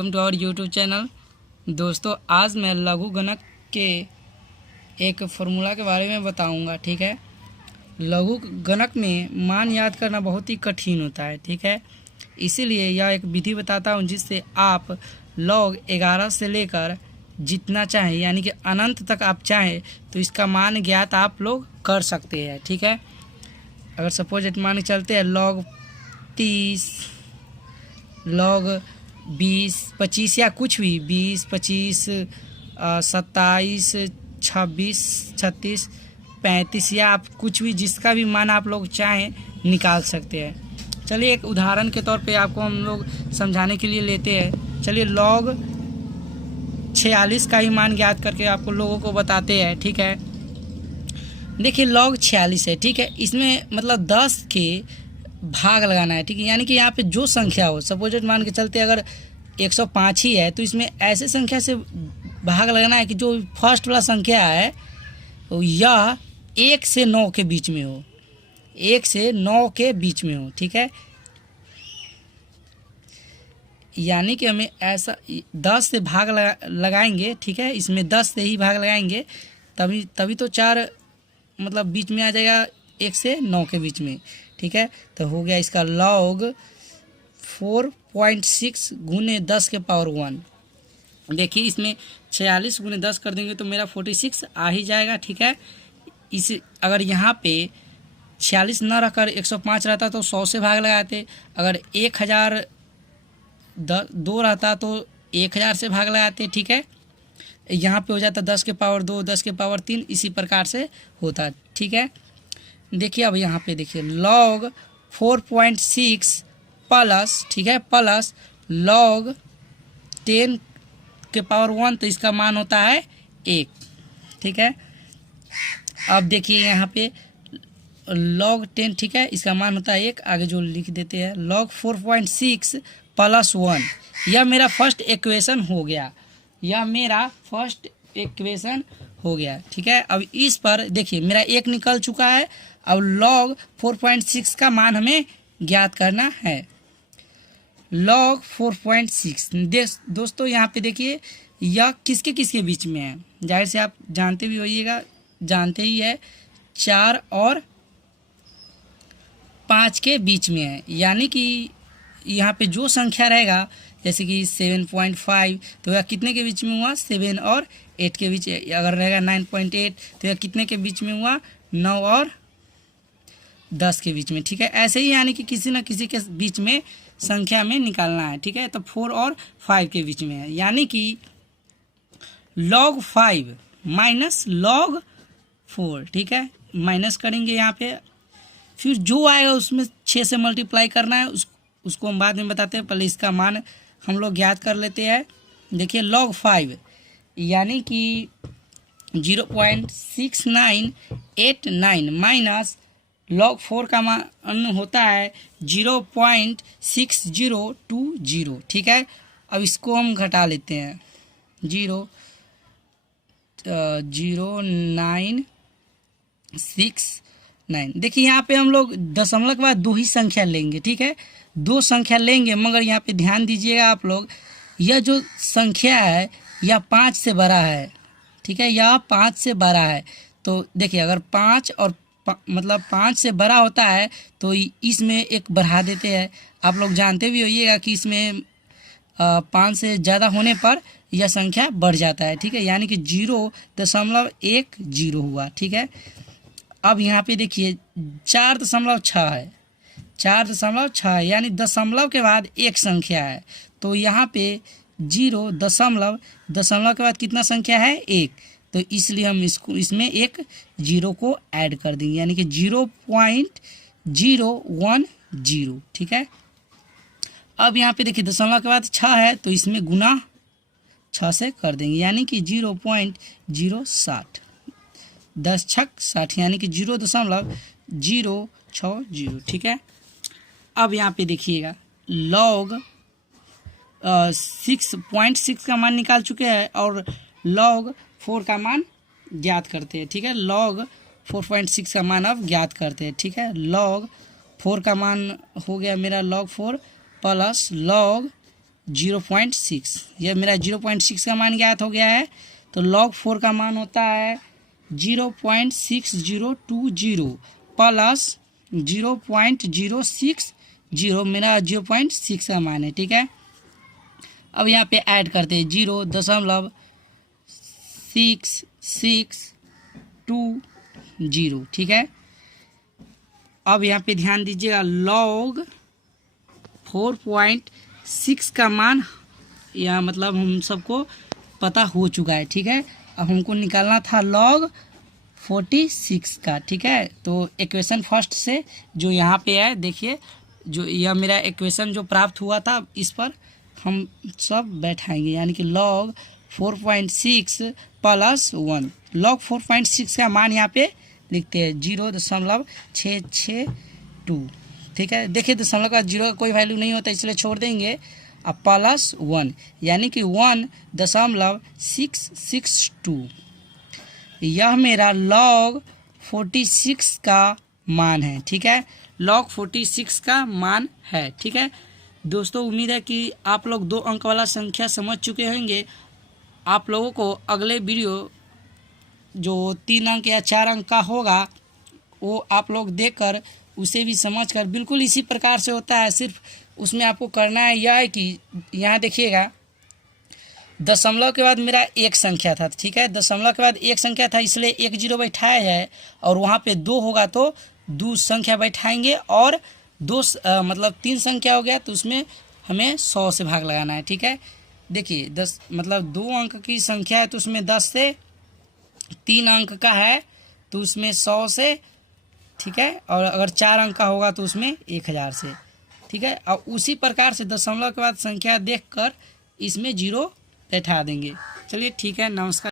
Welcome to our YouTube channel. दोस्तों, आज मैं लघु गणक के एक फार्मूला के बारे में बताऊंगा। ठीक है, लघु गणक में मान याद करना बहुत ही कठिन होता है। ठीक है, इसीलिए यह एक विधि बताता हूं जिससे आप log 11 से लेकर जितना चाहें यानी कि अनंत तक आप चाहें तो इसका मान ज्ञात आप लोग कर सकते हैं। ठीक है, अगर सपोज मान के चलते हैं log 30, log 20, 25 या कुछ भी 20, 25, 27, 26, 36, 35 या आप कुछ भी जिसका भी मान आप लोग चाहें निकाल सकते हैं। चलिए एक उदाहरण के तौर पे आपको हम लोग समझाने के लिए लेते हैं। चलिए log 46 का ही मान ज्ञात करके आपको लोगों को बताते हैं। ठीक है, देखिए log 46 है। ठीक है, इसमें मतलब 10 के भाग लगाना है। ठीक है, यानी कि यहाँ पे जो संख्या हो, सपोज मान के चलते अगर 105 ही है तो इसमें ऐसे संख्या से भाग लगाना है कि जो फर्स्ट वाला संख्या है यह 1 से 9 के बीच में हो, 1 से 9 के बीच में हो। ठीक है, यानी कि हमें ऐसा 10 से भाग लगाएंगे। ठीक है, इसमें 10 से ही भाग लगाएंगे तभी तो 4 मतलब बीच में आ जाएगा 1 से 9 के बीच में। ठीक है, तो हो गया इसका log 4.6 गुने 10 के पावर 1। देखिए इसमें 46 गुने 10 कर देंगे तो मेरा 46 आ ही जाएगा। ठीक है, इस अगर यहाँ पे 46 न रखकर 105 रहता तो 100 से भाग लगाते, अगर 1002 रहता तो 1000 से भाग लगाते। ठीक है, यहाँ पे हो जाता 10 के पावर 2, 10 के पावर 3, इसी प्रकार से होता। ठीक है, देखिए अब यहाँ पे देखिए log 4.6 प्लस, ठीक है, प्लस log 10 के पावर 1 तो इसका मान होता है 1। ठीक है, अब देखिए यहाँ पे log 10, ठीक है, इसका मान होता है 1। आगे जो लिख देते हैं log 4.6 प्लस 1, यह मेरा फर्स्ट इक्वेशन हो गया, यह मेरा फर्स्ट इक्वेशन हो गया। ठीक है, अब इस पर देखिए मेरा 1 निकल चुका है। अब log 4.6 का मान हमें ज्ञात करना है। log 4.6 दोस्तों यहाँ पे देखिए यह किसके किसके बीच में है, जाहिर से आप जानते भी होइएगा, जानते ही है 4 और 5 के बीच में है। यानी कि यहाँ पे जो संख्या रहेगा जैसे कि 7.5 तो यह कितने के बीच में हुआ, 7 और 8 के बीच। अगर रहेगा 9.8 तो यह कितने के बीच में हुआ, 9 और 10 के बीच में। ठीक है, ऐसे ही यानी कि किसी न किसी के बीच में संख्या में निकालना है। ठीक है, तो 4 और 5 के बीच में है, यानी कि log 5 माइनस log 4। ठीक है, माइनस करेंगे यहाँ पे, फिर जो आएगा उसमें 6 से मल्टीप्लाई करना है, उसको हम बाद में बताते हैं। पहले इसका मान हम लोग ज्ञात कर लेते हैं। देखिए log 5 यानी कि 0.6989 माइनस log 4 का मान होता है 0.6020। ठीक है, अब इसको हम घटा लेते हैं 0.0969। देखिए यहाँ पे हम लोग दशमलव के बाद 2 ही संख्या लेंगे। ठीक है, 2 संख्या लेंगे, मगर यहाँ पे ध्यान दीजिएगा आप लोग, यह जो संख्या है यह 5 से बड़ा है। ठीक है, यह 5 से बड़ा है। तो देखिए अगर 5 और मतलब 5 से बड़ा होता है तो इसमें एक बढ़ा देते हैं। आप लोग जानते भी होइएगा कि इसमें 5 से ज़्यादा होने पर यह संख्या बढ़ जाता है। ठीक है, यानी कि 0.10 हुआ। ठीक है, अब यहाँ पे देखिए 4.6 है, 4.6 यानी दशमलव के बाद एक संख्या है, तो यहाँ पे 0 दशमलव के बाद कितना संख्या है, 1, तो इसलिए हम इसमें एक 0 को ऐड कर देंगे, यानी कि 0.010। ठीक है, अब यहाँ पे देखिए दशमलव के बाद 6 है तो इसमें गुना 6 से कर देंगे, यानी कि 0.060, 10 छक 60, यानी कि 0.060। ठीक है, अब यहाँ पे देखिएगा log 6.6 का मान निकाल चुके हैं और log 4 का मान ज्ञात करते हैं। ठीक है, log 4.6 का मान अब ज्ञात करते हैं। ठीक है, log 4 का मान हो गया मेरा log 4 प्लस log 0.6। यह मेरा 0.6 का मान ज्ञात हो गया है। तो log 4 का मान होता है 0.6020 प्लस 0.060, मेरा 0.6 का मान है। ठीक है, अब यहाँ पे ऐड करते हैं 0.6620। ठीक है, अब यहाँ पे ध्यान दीजिएगा log 4.6 का मान यहाँ मतलब हम सबको पता हो चुका है। ठीक है, अब हमको निकालना था log 46 का। ठीक है, तो इक्वेशन फर्स्ट से जो यहाँ पे है, देखिए जो यह मेरा इक्वेशन जो प्राप्त हुआ था, इस पर हम सब बैठाएंगे, यानी कि log 4.6 प्लस 1। log 4.6 का मान यहाँ पे लिखते हैं 0.662। ठीक है, देखिए दशमलव का 0 का कोई वैल्यू नहीं होता, इसलिए छोड़ देंगे। अब प्लस 1 यानी कि 1.662, यह मेरा log 46 का मान है। ठीक है, log 46 का मान है। ठीक है दोस्तों, उम्मीद है कि आप लोग 2 अंक वाला संख्या समझ चुके होंगे। आप लोगों को अगले वीडियो जो 3 अंक या 4 अंक का होगा, वो आप लोग देखकर उसे भी समझकर बिल्कुल इसी प्रकार से होता है। सिर्फ उसमें आपको करना है यह है कि यहाँ देखिएगा, दशमलव के बाद मेरा एक संख्या था। ठीक है, दशमलव के बाद एक संख्या था, इसलिए 1 0 बैठाया है, और वहाँ पे 2 होगा तो 2 संख्या बैठाएंगे, और 2 मतलब 3 संख्या हो गया तो उसमें हमें 100 से भाग लगाना है। ठीक है, देखिए 10 मतलब 2 अंक की संख्या है तो उसमें 10 से, 3 अंक का है तो उसमें 100 से। ठीक है, और अगर 4 अंक का होगा तो उसमें 1000 से। ठीक है, और उसी प्रकार से दशमलव के बाद संख्या देखकर इसमें 0 बैठा देंगे। चलिए ठीक है, नमस्कार।